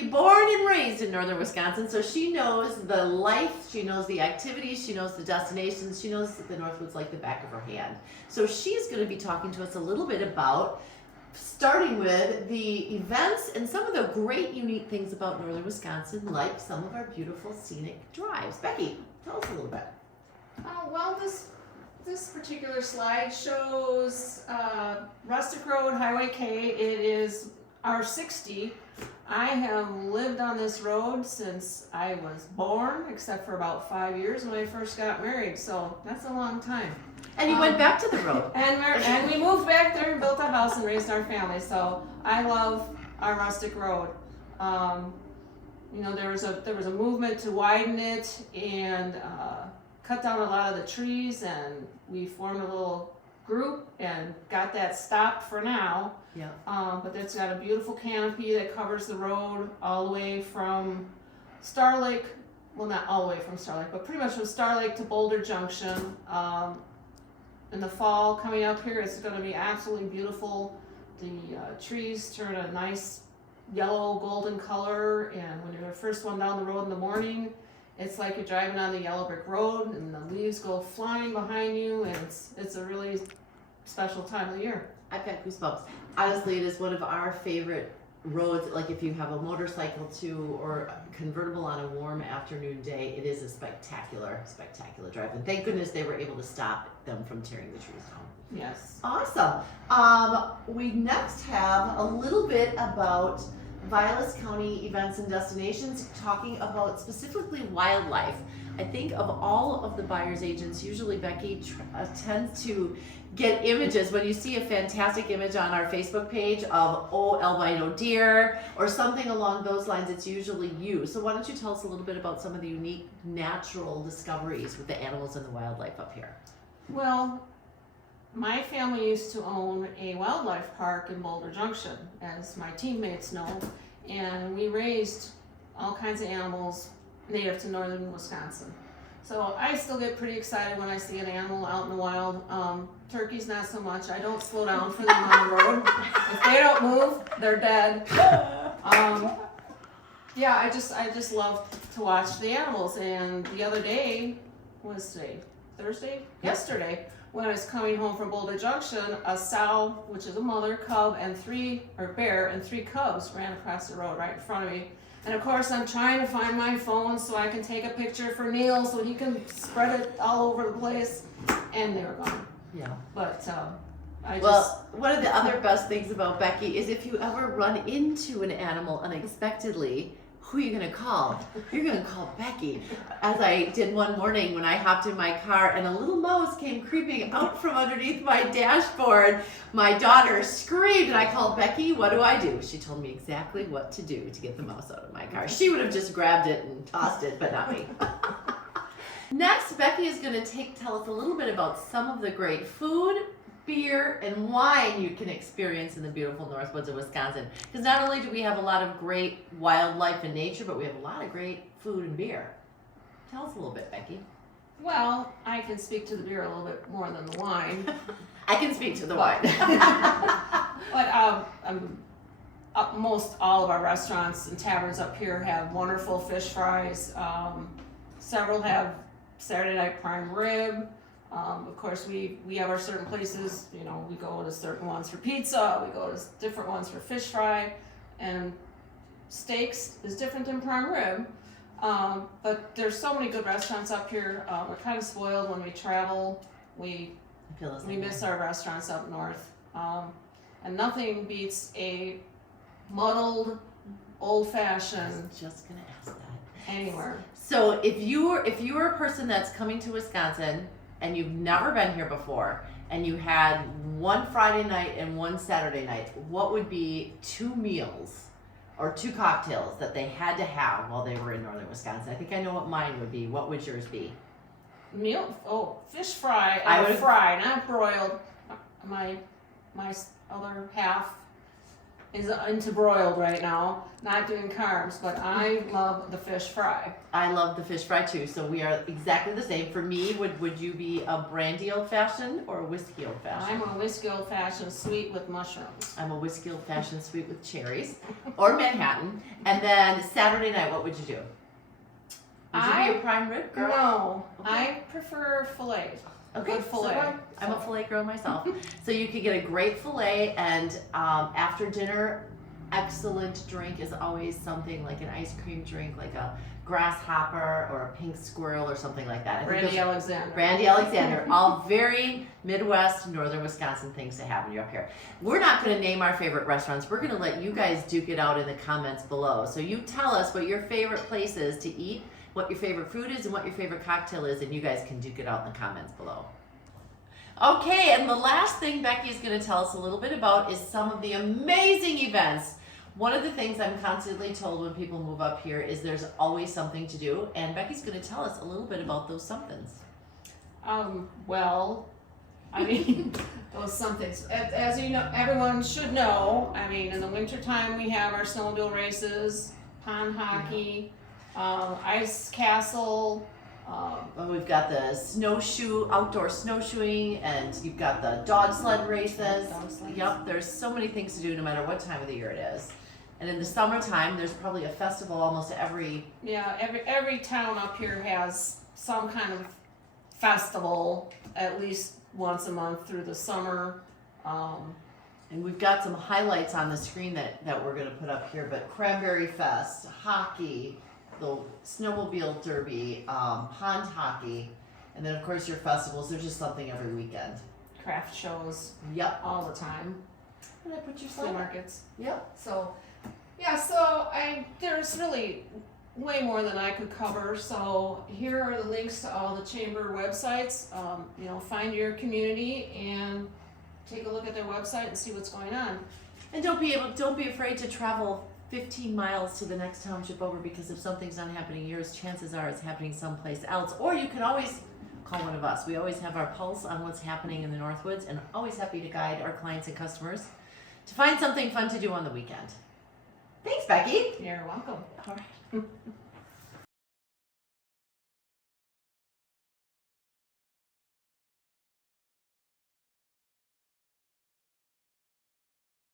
Becky, born and raised in northern Wisconsin, so she knows the life, she knows the activities, she knows the destinations, she knows the Northwoods like the back of her hand. So she's going to be talking to us a little bit about starting with the events and some of the great unique things about northern Wisconsin, like some of our beautiful scenic drives. Becky, tell us a little bit. Well, this particular slide shows Rustic Road, Highway K. It is R60. I have lived on this road since I was born, except for about 5 years when I first got married, so that's a long time. And you went back to the road. And we moved back there and built a house and raised our family, so I love our Rustic Road. You know, there was a movement to widen it and cut down a lot of the trees, and we formed a little group and got that stopped for now. Yeah. But it's got a beautiful canopy that covers the road all the way from Star Lake, well, not all the way from Star Lake, but pretty much from Star Lake to Boulder Junction. In the fall coming up here, it's going to be absolutely beautiful. The trees turn a nice yellow golden color, and when you're the first one down the road in the morning, it's like you're driving on the yellow brick road and the leaves go flying behind you, and it's a really special time of the year. I've got goosebumps. Honestly, it is one of our favorite roads. Like if you have a motorcycle too, or convertible on a warm afternoon day, it is a spectacular drive. And thank goodness they were able to stop them from tearing the trees down. Yes. Awesome. We next have a little bit about Vilas County events and destinations, talking about specifically wildlife. I think of all of the buyer's agents, usually Becky tends to get images. When you see a fantastic image on our Facebook page of albino deer or something along those lines, it's usually you. So why don't you tell us a little bit about some of the unique natural discoveries with the animals and the wildlife up here? Well, my family used to own a wildlife park in Boulder Junction, as my teammates know, and we raised all kinds of animals native to northern Wisconsin. So I still get pretty excited when I see an animal out in the wild. Turkeys, not so much. I don't slow down for them on the road. If they don't move, they're dead. Yeah, I just love to watch the animals. And the other day, what was today? Thursday? Yesterday, when I was coming home from Boulder Junction, a sow, which is a mother, cub, and bear and three cubs ran across the road right in front of me. And of course, I'm trying to find my phone so I can take a picture for Neil so he can spread it all over the place. And they were gone. Yeah. But one of the other best things about Becky is if you ever run into an animal unexpectedly, who are you going to call? You're going to call Becky. As I did one morning when I hopped in my car and a little mouse came creeping out from underneath my dashboard. My daughter screamed and I called Becky. What do? She told me exactly what to do to get the mouse out of my car. She would have just grabbed it and tossed it, but not me. Next, Becky is going to tell us a little bit about some of the great food, beer, and wine you can experience in the beautiful Northwoods of Wisconsin. Because not only do we have a lot of great wildlife and nature, but we have a lot of great food and beer. Tell us a little bit, Becky. well, I can speak to the beer a little bit more than the wine. I can speak to the wine. But most all of our restaurants and taverns up here have wonderful fish fries. Several have Saturday night prime rib. Of course, we have our certain places, you know, we go to certain ones for pizza, we go to different ones for fish fry, and steaks is different than prime rib. But there's so many good restaurants up here. We're kind of spoiled when we travel. We miss our restaurants up north. And nothing beats a muddled, old-fashioned. I was just gonna ask that. Anywhere. So if you're a person that's coming to Wisconsin and you've never been here before, and you had one Friday night and one Saturday night, what would be 2 meals or 2 cocktails that they had to have while they were in northern Wisconsin? I think I know what mine would be. What would yours be? Fish fry. I would fry, not broiled. My other half is into broiled right now, not doing carbs, but I love the fish fry. I love the fish fry too, so we are exactly the same. For me, would you be a brandy old fashioned or a whiskey old fashioned? I'm a whiskey old fashioned sweet with mushrooms. I'm a whiskey old fashioned sweet with cherries or Manhattan. And then Saturday night, what would you do? Would you be a prime rib girl? No, Okay. I prefer filet. Okay, Good so filet. I'm a filet girl myself. So you could get a great filet, and after dinner, excellent drink is always something like an ice cream drink, like a grasshopper or a pink squirrel or something like that. I think Brandy those- Alexander. Brandy Alexander, all very Midwest, Northern Wisconsin things to have when you're up here. We're not going to name our favorite restaurants. We're going to let you guys duke it out in the comments below. So you tell us what your favorite place is to eat, what your favorite food is, and what your favorite cocktail is, and you guys can duke it out in the comments below. Okay, and the last thing Becky is going to tell us a little bit about is some of the amazing events. One of the things I'm constantly told when people move up here is there's always something to do, and Becky's going to tell us a little bit about those somethings. Well, I mean, those somethings. As you know, everyone should know. I mean, in the wintertime we have our snowmobile races, pond hockey, ice castle. Well, we've got the outdoor snowshoeing, and you've got the dog sled races. Dog sleds. Yep, there's so many things to do no matter what time of the year it is. And in the summertime, there's probably a festival almost every. Yeah, every town up here has some kind of festival at least once a month through the summer. And we've got some highlights on the screen that we're going to put up here, but Cranberry Fest, hockey, the snowmobile derby, pond hockey, and then of course your festivals. There's just something every weekend. Craft shows Yep. all the time. Did I put your Flea slide? markets. Yep. So, yeah, so there's really way more than I could cover. So here are the links to all the chamber websites. Find your community and take a look at their website and see what's going on. And don't be afraid to travel 15 miles to the next township over, because if something's not happening yours, chances are it's happening someplace else. Or you can always call one of us. We always have our pulse on what's happening in the Northwoods, and always happy to guide our clients and customers to find something fun to do on the weekend. Thanks, Becky. You're welcome. All right.